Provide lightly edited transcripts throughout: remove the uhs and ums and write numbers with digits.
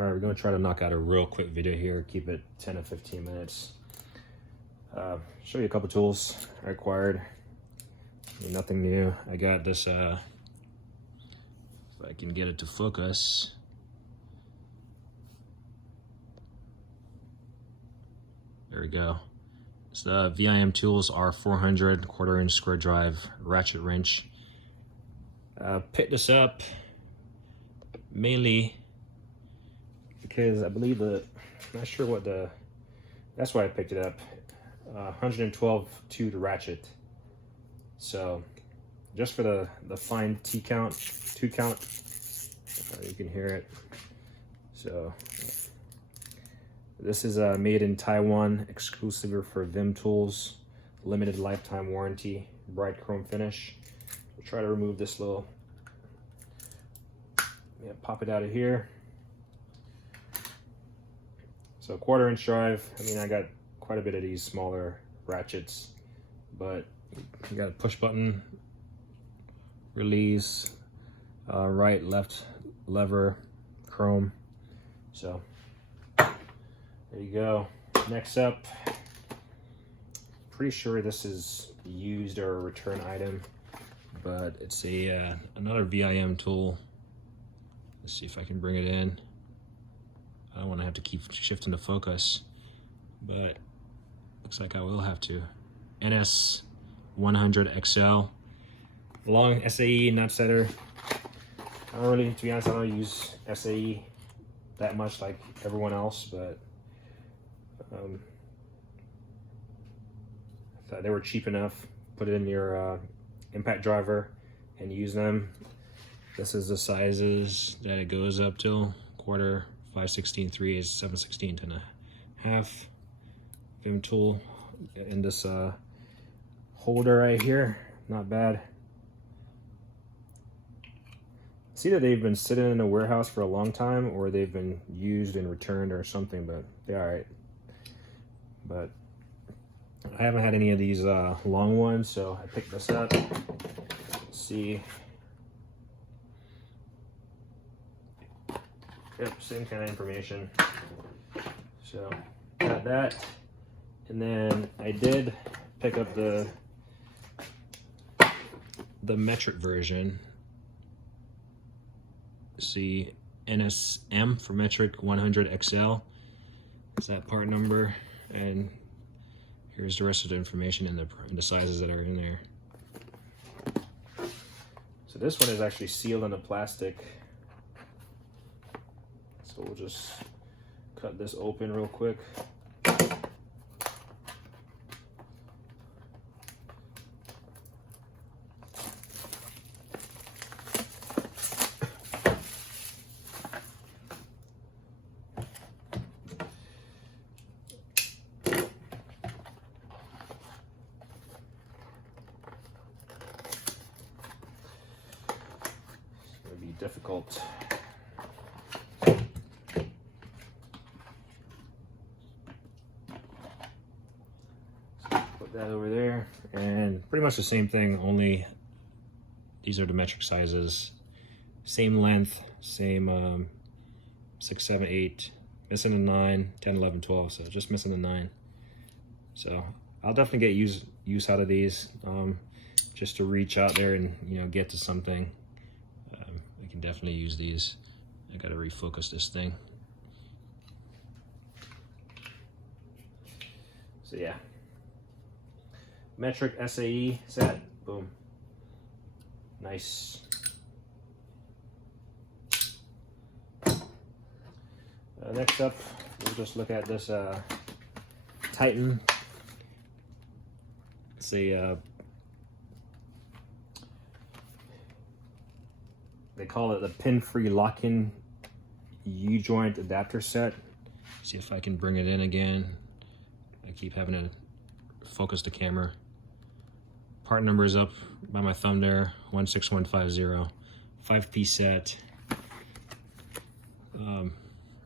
All right, we're gonna try to knock out a real quick video here, keep it 10 to 15 minutes. Show you a couple tools I acquired. Nothing new. I got this, if I can get it to focus. There we go. It's the Vim Tools R400 1/4" square drive ratchet wrench. Picked this up mainly because I believe not sure what that's why I picked it up. 112 tooth ratchet. So just for the fine tooth count, you can hear it. So this is made in Taiwan, exclusive for Vim Tools, limited lifetime warranty, bright chrome finish. We'll try to remove this little, pop it out of here. So 1/4" drive. I mean, I got quite a bit of these smaller ratchets, but you got a push button, release, right, left lever, chrome. So there you go. Next up, pretty sure this is used or a return item, but it's a another Vim tool. Let's see if I can bring it in. I don't want to have to keep shifting the focus, but looks like I will have to. NS 100 XL, long SAE nut setter. I don't really, to be honest, I don't use SAE that much like everyone else, but I thought they were cheap enough. Put it in your impact driver and use them. This is the sizes that it goes up till: 1/4, 5/16, 3/8, 7/16, 10.5. Vim tool in this holder right here, not bad. See that they've been sitting in a warehouse for a long time, or they've been used and returned or something, but they're all right. But I haven't had any of these long ones, so I picked this up. Let's see. Yep, same kind of information. So got that, and then I did pick up the metric version. See, NSM for metric 100 XL. Is that part number? And here's the rest of the information in the sizes that are in there. So this one is actually sealed in the plastic. So we'll just cut this open real quick. Difficult. So put that over there, and pretty much the same thing, only these are the metric sizes, same length, same 6, 7, 8, missing a 9, 10, 11, 12, so just missing a 9. So I'll definitely get use out of these, just to reach out there and get to something. I can definitely use these. I gotta refocus this thing. So yeah, metric SAE set, boom, nice. Next up, we'll just look at this Titan. It's a they call it the pin-free lock-in U-joint adapter set. See if I can bring it in again. I keep having to focus the camera. Part number is up by my thumb there, 16150. 5-piece set.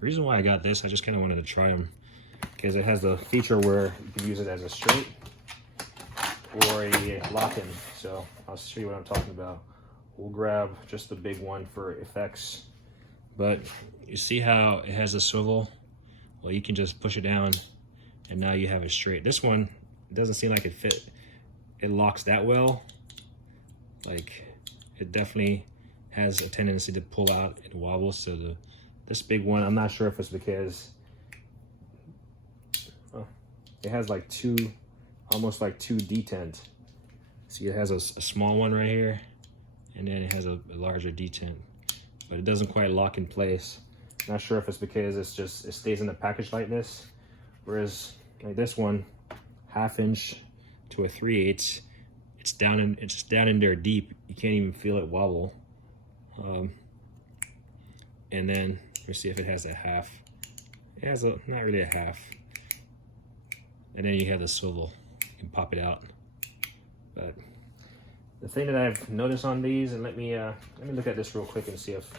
Reason why I got this, I just kind of wanted to try them because it has the feature where you can use it as a straight or a lock-in. So I'll show you what I'm talking about. We'll grab just the big one for effects. But you see how it has a swivel? Well, you can just push it down and now you have it straight. This one, it doesn't seem like it locks that well. Like, it definitely has a tendency to pull out and wobble. So this big one, I'm not sure if it's because it has like almost like two detent. See, it has a small one right here, and then it has a larger detent, but it doesn't quite lock in place. Not sure if it's because it stays in the package like this, whereas like this one, 1/2 inch to a 3/8, it's down in there deep. You can't even feel it wobble. And then let's see if it has a 1/2. It has not really a 1/2. And then you have the swivel. You can pop it out. But the thing that I've noticed on these, and let me look at this real quick and see if,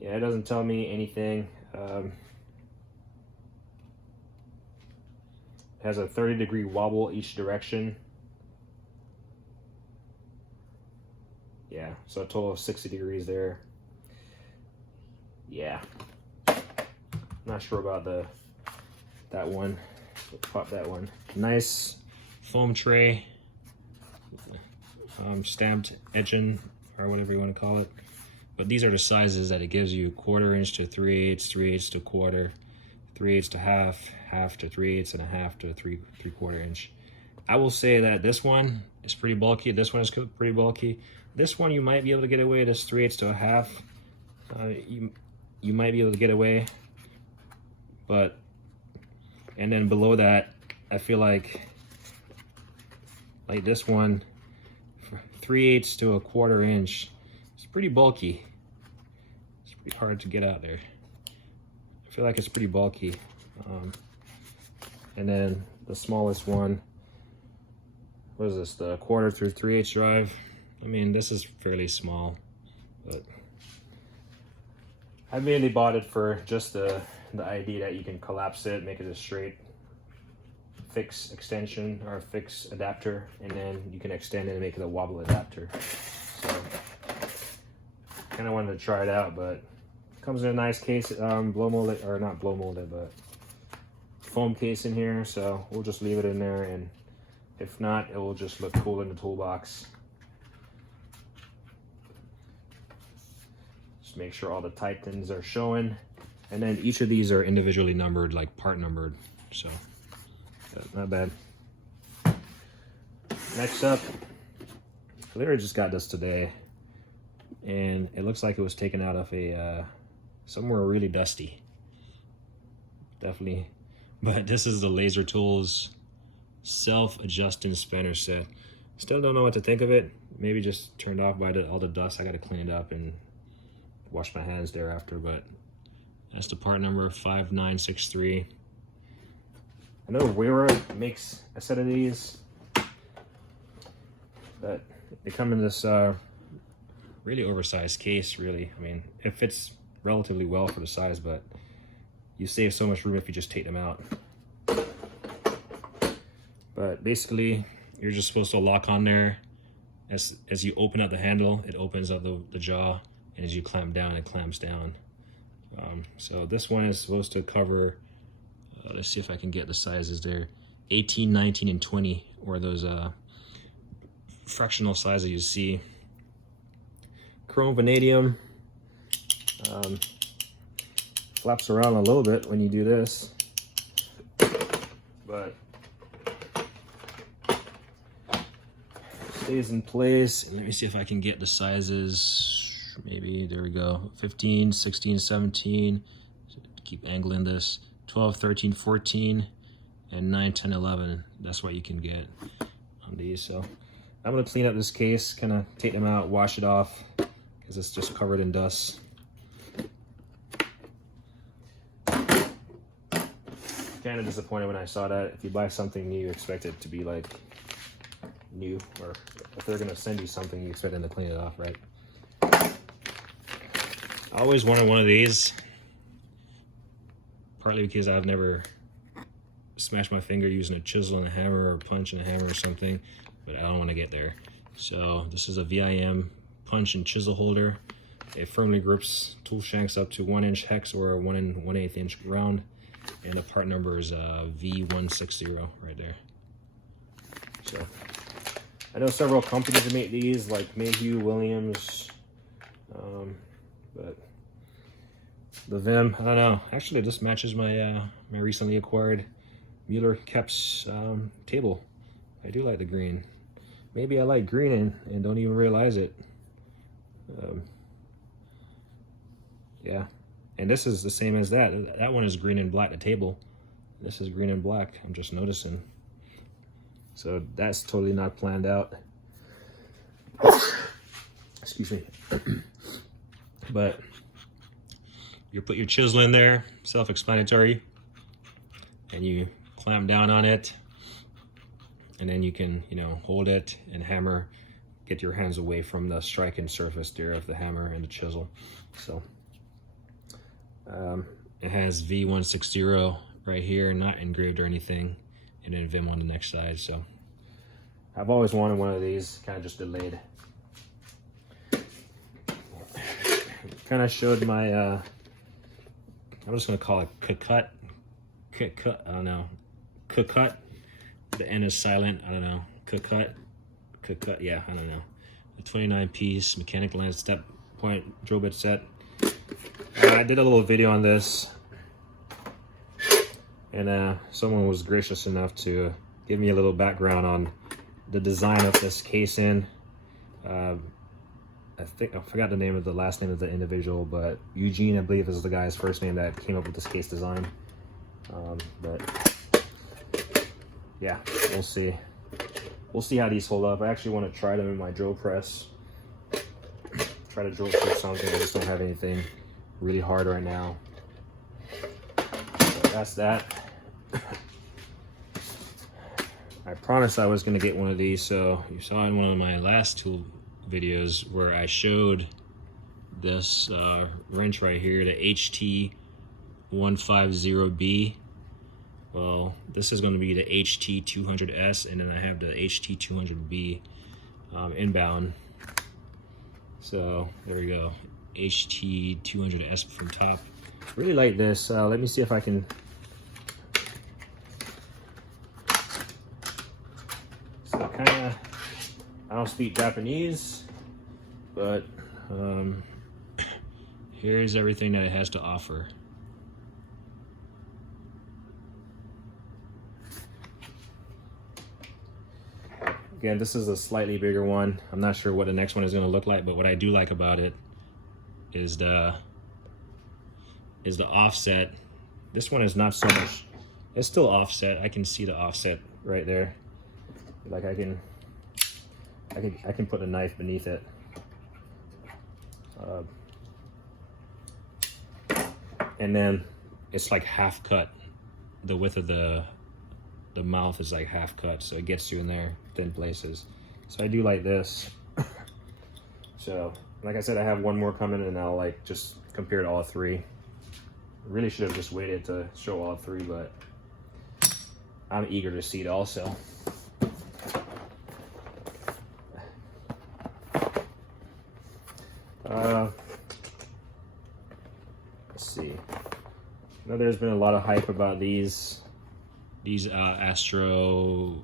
yeah, it doesn't tell me anything. It has a 30-degree wobble each direction. Yeah, so a total of 60 degrees there. Yeah, not sure about that one. Pop that one. Nice foam tray, stamped edging or whatever you want to call it. But these are the sizes that it gives you: 1/4 inch to 3/8, 3/8 to 1/4, 3/8 to 1/2, 1/2 to 3/8, and a 1/2 to 3/4 inch. I will say that this one is pretty bulky. This one is pretty bulky. This one you might be able to get away. This 3/8 to a 1/2, you might be able to get away. But and then below that, I feel like this one, 3/8 to a 1/4 inch, it's pretty bulky. It's pretty hard to get out there. I feel like it's pretty bulky. And then the smallest one, what is this, the 1/4 through 3/8 drive? I mean, this is fairly small, but I mainly bought it for just the idea that you can collapse it, make it a straight fix extension or fix adapter, and then you can extend it and make it a wobble adapter. So kind of wanted to try it out, but it comes in a nice case, blow molded, or not blow molded, but foam case in here. So we'll just leave it in there, and if not, it will just look cool in the toolbox. Just make sure all the titans are showing. And then each of these are individually numbered, like part numbered. So not bad. Next up, I literally just got this today, and it looks like it was taken out of a somewhere really dusty. Definitely. But this is the Laser Tools self-adjusting spanner set. Still don't know what to think of it. Maybe just turned off by all the dust. I got to clean it up and wash my hands thereafter, but that's the part number 5963. I know Wera makes a set of these, but they come in this really oversized case, really. I mean, it fits relatively well for the size, but you save so much room if you just take them out. But basically, you're just supposed to lock on there. As you open up the handle, it opens up the jaw, and as you clamp down, it clamps down. So this one is supposed to cover, let's see if I can get the sizes there, 18, 19, and 20, or those fractional sizes you see. Chrome vanadium, flaps around a little bit when you do this, but stays in place. Let me see if I can get the sizes. Maybe, there we go, 15, 16, 17, keep angling this, 12, 13, 14, and 9, 10, 11. That's what you can get on these. So I'm going to clean up this case, kind of take them out, wash it off, because it's just covered in dust. Kind of disappointed when I saw that. If you buy something new, you expect it to be like new, or if they're going to send you something, you expect them to clean it off, right? I always wanted one of these, partly because I've never smashed my finger using a chisel and a hammer, or punch and a hammer or something, but I don't want to get there. So this is a VIM punch and chisel holder. It firmly grips tool shanks up to 1-inch hex or 1 1/8 inch round. And the part number is V160 right there. So I know several companies that make these, like Mayhew, Williams, but the Vim, I don't know. Actually, this matches my my recently acquired Mueller Keps table. I do like the green. Maybe I like green and don't even realize it. Yeah, and this is the same as that. That one is green and black, the table. This is green and black, I'm just noticing. So that's totally not planned out. Excuse me. But you put your chisel in there, self-explanatory, and you clamp down on it, and then you can, you know, hold it and hammer, get your hands away from the striking surface there of the hammer and the chisel. So it has V160 right here, not engraved or anything, and then Vim on the next side. So I've always wanted one of these, kind of just delayed. Kind of showed my I'm just gonna call it cut. I don't know, cut. The N is silent. I don't know, cut. Yeah, I don't know. A 29-piece mechanical line step point drill bit set. I did a little video on this, and someone was gracious enough to give me a little background on the design of this casing. I think I forgot the name of the last name of the individual, but Eugene, I believe, is the guy's first name that came up with this case design. But yeah, we'll see. We'll see how these hold up. I actually want to try them in my drill press. Try to drill through something. I just don't have anything really hard right now. So that's that. I promised I was going to get one of these, so you saw in one of my last tool videos where I showed this wrench right here, the HT150B. Well, this is going to be the HT200S, and then I have the HT200B inbound. So there we go, HT200S from top. Really like this. Let me see if I can. So kind of, I don't speak Japanese, but here's everything that it has to offer. Again, this is a slightly bigger one. I'm not sure what the next one is going to look like, but what I do like about it is the offset. This one is not so much. It's still offset. I can see the offset right there. Like I can put a knife beneath it. And then it's like half cut. The width of the mouth is like half cut, so it gets you in there thin places. So I do like this. So like I said, I have one more coming, and I'll like just compare to all three. Really should have just waited to show all three, but I'm eager to see it also. Let's see. I know there's been a lot of hype about these Astro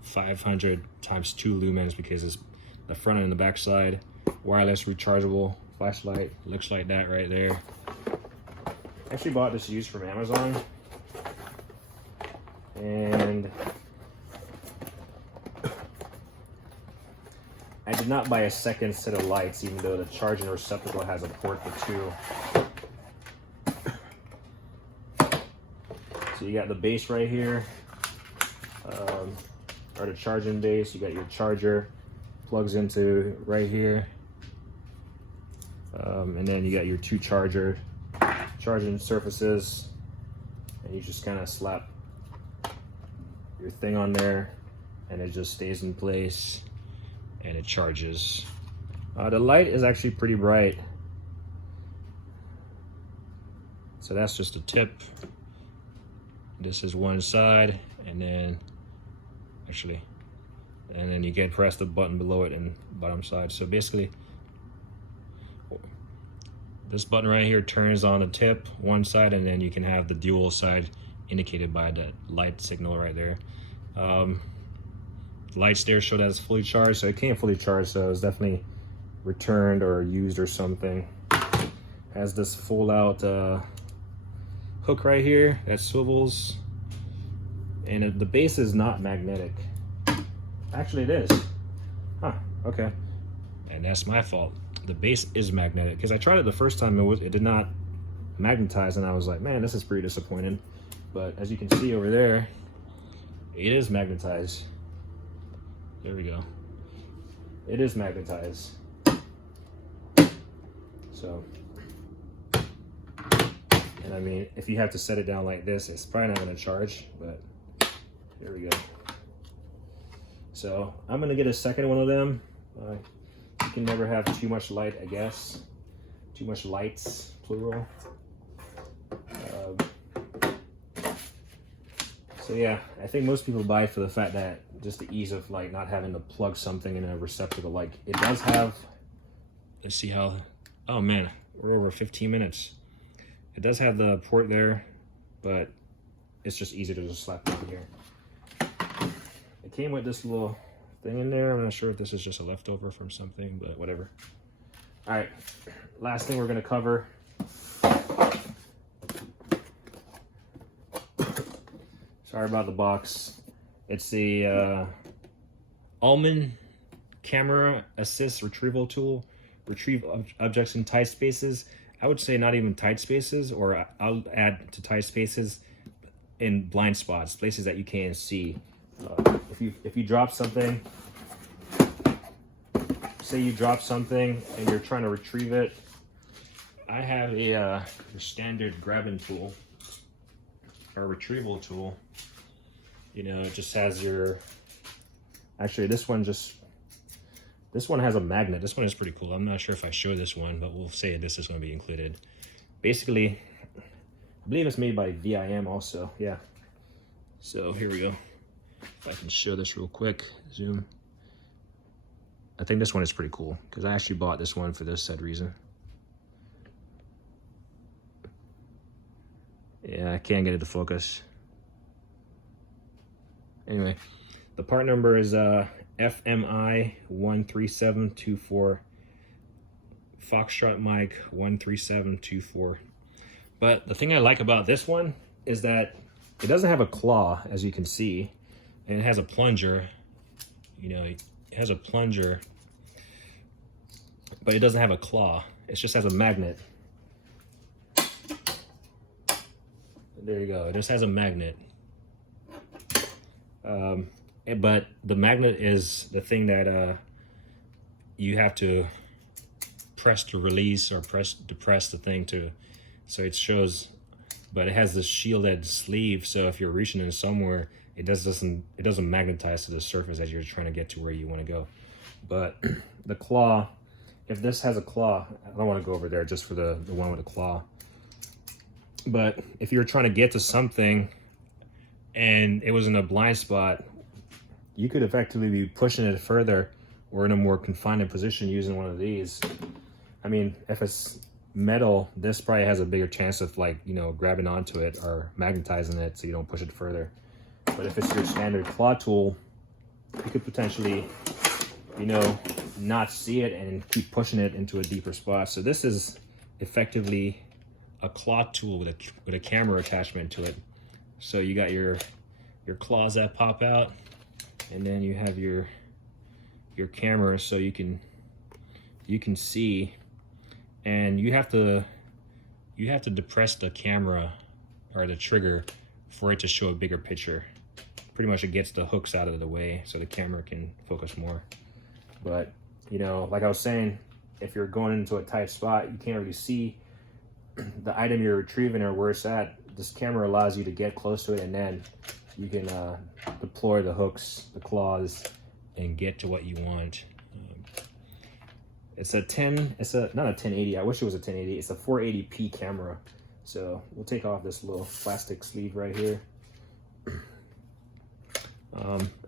500 × 2 lumens, because it's the front and the back side, wireless rechargeable flashlight. Looks like that right there. I actually bought this used from Amazon, and I did not buy a second set of lights, even though the charging receptacle has a port for 2. So you got the base right here, or the charging base. You got your charger, plugs into right here, and then you got your 2 charging surfaces, and you just kind of slap your thing on there, and it just stays in place, and it charges. The light is actually pretty bright, so that's just a tip. This is one side, and then you can press the button below it and bottom side. So basically this button right here turns on the tip one side, and then you can have the dual side indicated by the light signal right there. Lights there show that it's fully charged, so it came fully charged, so it's definitely returned or used or something. Has this fold out hook right here that swivels, and the base is not magnetic. Actually it is. Huh, okay. And that's my fault. The base is magnetic, because I tried it the first time, it did not magnetize, and I was like, man, this is pretty disappointing. But as you can see over there, it is magnetized. There we go. It is magnetized. So, and I mean, if you have to set it down like this, it's probably not going to charge, but here we go. So I'm going to get a second one of them. You can never have too much light, I guess. Too much lights, plural. So yeah, I think most people buy it for the fact that just the ease of like not having to plug something in a receptacle. Like it does have, let's see how, oh man, we're over 15 minutes. It does have the port there, but it's just easier to just slap it in here. It came with this little thing in there. I'm not sure if this is just a leftover from something, but whatever. All right, last thing we're gonna cover. Sorry about the box. It's the Almond Camera Assist Retrieval Tool. Retrieve objects in tight spaces. I would say not even tight spaces, or I'll add to tight spaces in blind spots, places that you can't see. If you drop something, say you drop something and you're trying to retrieve it, I have a standard grabbing tool or retrieval tool. You know, it just has your, actually this one has a magnet. This one is pretty cool. I'm not sure if I show this one, but we'll say this is going to be included. Basically, I believe it's made by Vim also. Yeah. So here we go. If I can show this real quick, zoom. I think this one is pretty cool because I actually bought this one for this said reason. Yeah, I can't get it to focus. Anyway, the part number is FMI 13724, Foxtrot Mike 13724. But the thing I like about this one is that it doesn't have a claw, as you can see, and it has a plunger. You know, it has a plunger, but it doesn't have a claw. It just has a magnet. There you go. It just has a magnet. But the magnet is the thing that you have to press to release or press to press the thing to, so it shows. But it has this shielded sleeve, so if you're reaching in somewhere, it doesn't magnetize to the surface as you're trying to get to where you want to go. But the claw, if this has a claw, I don't want to go over there just for the one with a claw. But if you're trying to get to something and it was in a blind spot, you could effectively be pushing it further or in a more confined position using one of these. I mean, if it's metal, this probably has a bigger chance of, like, you know, grabbing onto it or magnetizing it so you don't push it further. But if it's your standard claw tool, you could potentially, you know, not see it and keep pushing it into a deeper spot. So this is effectively a claw tool with a camera attachment to it. So you got your claws that pop out, and then you have your camera, so you can see, and you have to depress the camera or the trigger for it to show a bigger picture. Pretty much it gets the hooks out of the way so the camera can focus more. But, you know, like I was saying, if you're going into a tight spot, you can't really see the item you're retrieving or where it's at. This camera allows you to get close to it, and then you can deploy the hooks, the claws, and get to what you want. It's not a 1080. I wish it was a 1080. It's a 480p camera. So we'll take off this little plastic sleeve right here.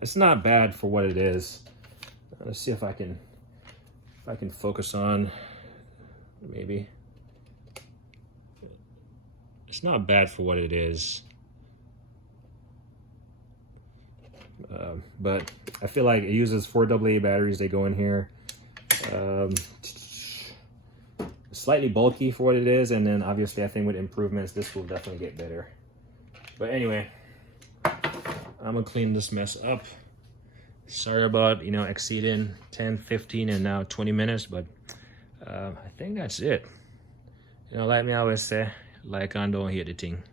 It's not bad for what it is. Let's see if I can focus on, maybe. it's not bad for what it is. But I feel like it uses 4 AA batteries. They go in here. Slightly bulky for what it is, and then obviously I think with improvements this will definitely get better. But anyway, I'm gonna clean this mess up. Sorry about, you know, exceeding 10, 15, and now 20 minutes, but I think that's it. You know, like me always say, like and don't hate the thing.